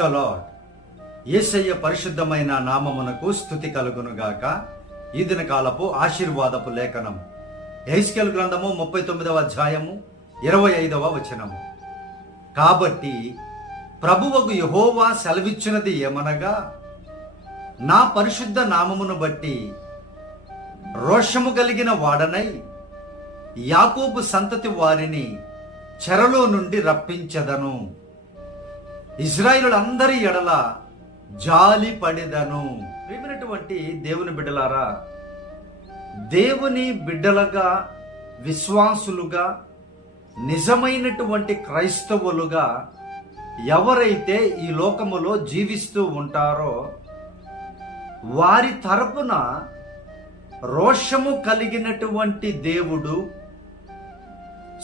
The lord ఏసయ్య పరిశుద్ధమైన నామమునకు స్థుతి కలుగునుగాక ఈ దిన కాలపు ఆశీర్వాదపు లేఖనం. ఎహిస్కెల్ గ్రంథము ముప్పై తొమ్మిదవ అధ్యాయము ఇరవై ఐదవ వచనము. కాబట్టి ప్రభువకు యహోవా సెలవిచ్చినది ఏమనగా నా పరిశుద్ధ నామమును బట్టి రోషము కలిగిన వాడనై యాకోబు సంతతి వారిని చెరలో నుండి రప్పించదను. ఇజ్రాయిలులందరి ఎడల జాలి పడేదను. ప్రేమినటువంటి దేవుని బిడ్డలారా దేవుని బిడ్డలుగా విశ్వాసులుగా నిజమైనటువంటి క్రైస్తవులుగా ఎవరైతే ఈ లోకములో జీవిస్తూ ఉంటారో వారి తరపున రోషము కలిగినటువంటి దేవుడు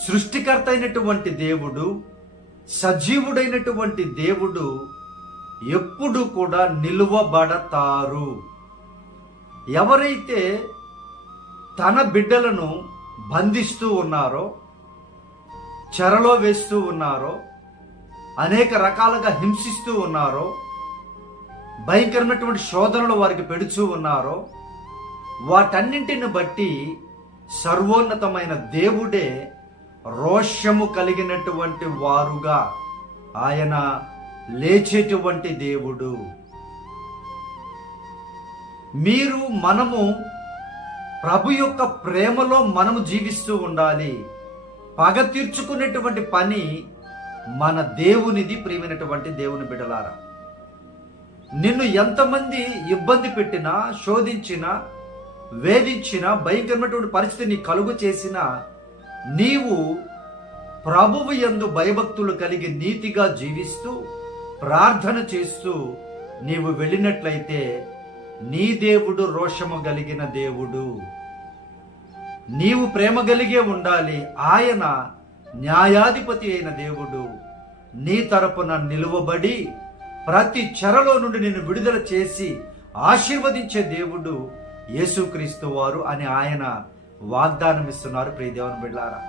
సృష్టికర్త అయినటువంటి దేవుడు సజీవుడైనటువంటి దేవుడు ఎప్పుడు కూడా నిలువబడతారు. ఎవరైతే తన బిడ్డలను బంధిస్తూ ఉన్నారో చెరలో వేస్తూ ఉన్నారో అనేక రకాలుగా హింసిస్తూ ఉన్నారో భయంకరమైనటువంటి శోధనలు వారికి పెడుచూ ఉన్నారో వాటన్నింటిని బట్టి సర్వోన్నతమైన దేవుడే రోషము కలిగినటువంటి వారుగా ఆయన లేచేటువంటి దేవుడు. మీరు మనము ప్రభు యొక్క ప్రేమలో మనము జీవిస్తూ ఉండాలి. పగ తీర్చుకునేటువంటి పని మన దేవునిది ప్రియమైనటువంటి దేవుని బిడలారా నిన్ను ఎంతమంది ఇబ్బంది పెట్టినా శోధించినా వేధించినా భయంకరమైనటువంటి పరిస్థితిని కలుగు చేసినా నీవు ప్రభువు యందు భయభక్తులు కలిగి నీతిగా జీవిస్తూ ప్రార్థన చేస్తూ నీవు వెళ్ళినట్లయితే నీ దేవుడు రోషము కలిగిన దేవుడు. నీవు ప్రేమ కలిగే ఉండాలి. ఆయన న్యాయాధిపతి అయిన దేవుడు. నీ తరపున నిలువబడి ప్రతి చెరలో నుండి నిన్ను విడుదల చేసి ఆశీర్వదించే దేవుడు యేసుక్రీస్తు వారు అని ఆయన వాగ్దానం ఇస్తున్నారు ప్రియదేవన్ బిడ్లారా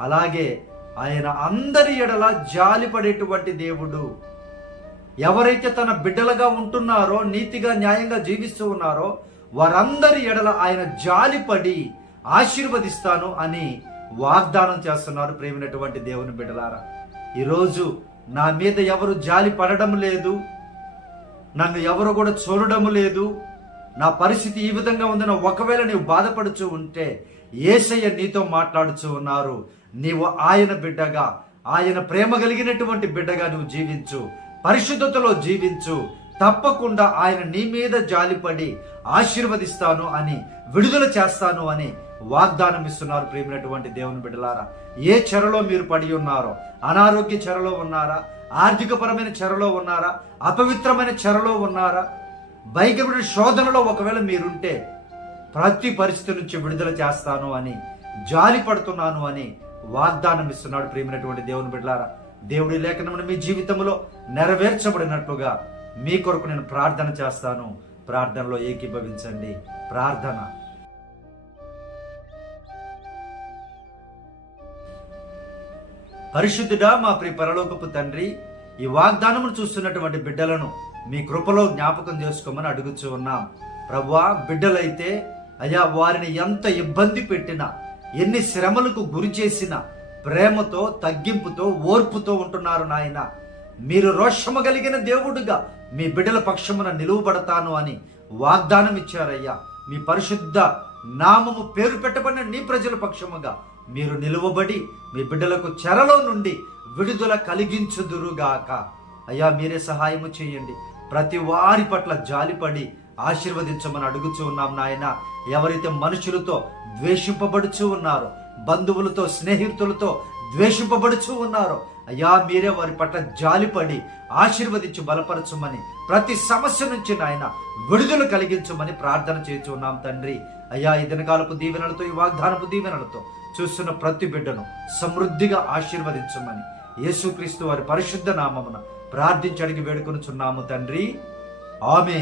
అలాగే ఆయన అందరి ఎడల జాలిపడేటువంటి దేవుడు ఎవరైతే తన బిడ్డలుగా ఉంటున్నారో నీతిగా న్యాయంగా జీవిస్తూ ఉన్నారో వారందరి ఎడల ఆయన జాలిపడి ఆశీర్వదిస్తాను అని వాగ్దానం చేస్తున్నారు ప్రేమినటువంటి దేవుని బిడ్డలారా. ఈరోజు నా మీద ఎవరు జాలి పడడం లేదు నన్ను ఎవరు కూడా చూడడం లేదు నా పరిస్థితి ఈ విధంగా ఉందని ఒకవేళ నీవు బాధపడుచు ఉంటే ఏసయ్య నీతో మాట్లాడుచు ఉన్నారు. నీవు ఆయన బిడ్డగా ఆయన ప్రేమ కలిగినటువంటి బిడ్డగా నువ్వు జీవించు. పరిశుద్ధతలో జీవించు. తప్పకుండా ఆయన నీ మీద జాలిపడి ఆశీర్వదిస్తాను అని విడుదల చేస్తాను అని వాగ్దానం ఇస్తున్నారు ప్రేమినటువంటి దేవుని బిడ్డలారా. ఏ చెరలో మీరు పడి ఉన్నారో అనారోగ్య చెరలో ఉన్నారా ఆర్థికపరమైన చెరలో ఉన్నారా అపవిత్రమైన చెరలో ఉన్నారా భయంకరమైన శోధనలో ఒకవేళ మీరుంటే ప్రతి పరిస్థితి నుంచి విడుదల చేస్తాను అని జాలి పడుతున్నాను అని వాగ్దానం ఇస్తున్నాడు ప్రేమినటువంటి దేవుని బిడ్డలారా. దేవుడి లేఖనమును మీ జీవితంలో నెరవేర్చబడినట్లుగా మీ కొరకు నేను ప్రార్థన చేస్తాను. ప్రార్థనలో ఏకీభవించండి. ప్రార్థన. పరిశుద్ధుడా మా ప్రి పరలోకపు తండ్రి ఈ వాగ్దానమును చూస్తున్నటువంటి బిడ్డలను మీ కృపలో జ్ఞాపకం చేసుకోమని అడుగుచూ ఉన్నాం. ప్రభా బిడ్డలైతే అయ్యా వారిని ఎంత ఇబ్బంది పెట్టినా ఎన్ని శ్రమలకు గురి చేసినా ప్రేమతో తగ్గింపుతో ఓర్పుతో ఉంటున్నారు నాయన. మీరు రోషము కలిగిన దేవుడుగా మీ బిడ్డల పక్షమున నిలువబడతాను అని వాగ్దానం ఇచ్చారయ్యా. మీ పరిశుద్ధ నామము పేరు పెట్టబడిన నీ ప్రజల పక్షముగా మీరు నిలువబడి మీ బిడ్డలకు చెరలో నుండి విడుదల కలిగించుదురుగాక. అయ్యా మీరే సహాయము చేయండి. ప్రతి వారి పట్ల జాలిపడి ఆశీర్వదించమని అడుగుచూ ఉన్నాం నాయన. ఎవరైతే మనుషులతో ద్వేషింపబడుచు ఉన్నారో బంధువులతో స్నేహితులతో ద్వేషింపబడుచు ఉన్నారో అయ్యా మీరే వారి పట్ల జాలిపడి ఆశీర్వదించి బలపరచమని ప్రతి సమస్య నుంచి నాయన విడుదల కలిగించమని ప్రార్థన చేస్తున్నాం తండ్రి. అయ్యా ఈ దినకాలపు దీవెనలతో ఈ వాగ్దానపు దీవెనలతో చూస్తున్న ప్రతి బిడ్డను సమృద్ధిగా ఆశీర్వదించమని యేసుక్రీస్తు వారి పరిశుద్ధ నామమున ప్రార్థించడానికి వేడుకొనుచున్నాము తండ్రి. ఆమె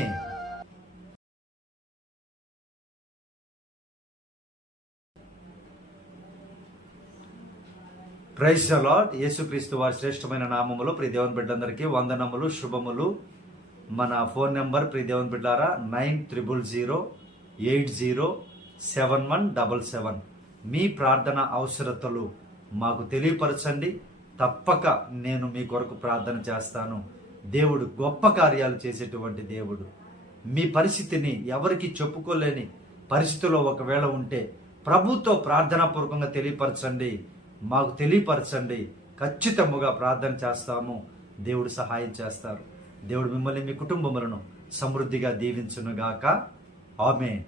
ప్రైజ్ అలాట్ యేసుక్రీస్తు వారి శ్రేష్టమైన నామములు ప్రియ దేవన్ బిడ్డందరికీ వందనములు శుభములు. మన ఫోన్ నెంబర్ ప్రియ దేవన్ బిడ్డారా nine triple zero eight zero seven one double seven. మీ ప్రార్థన అవసరతలు మాకు తెలియపరచండి. తప్పక నేను మీ కొరకు ప్రార్థన చేస్తాను. దేవుడు గొప్ప కార్యాలు చేసేటువంటి దేవుడు. మీ పరిస్థితిని ఎవరికి చెప్పుకోలేని పరిస్థితిలో ఒకవేళ ఉంటే ప్రభుతో ప్రార్థనాపూర్వకంగా తెలియపరచండి. మాకు తెలియపరచండి. ఖచ్చితముగా ప్రార్థన చేస్తాము. దేవుడు సహాయం చేస్తారు. దేవుడు మిమ్మల్ని మీ కుటుంబములను సమృద్ధిగా దీవించునుగాక. ఆమె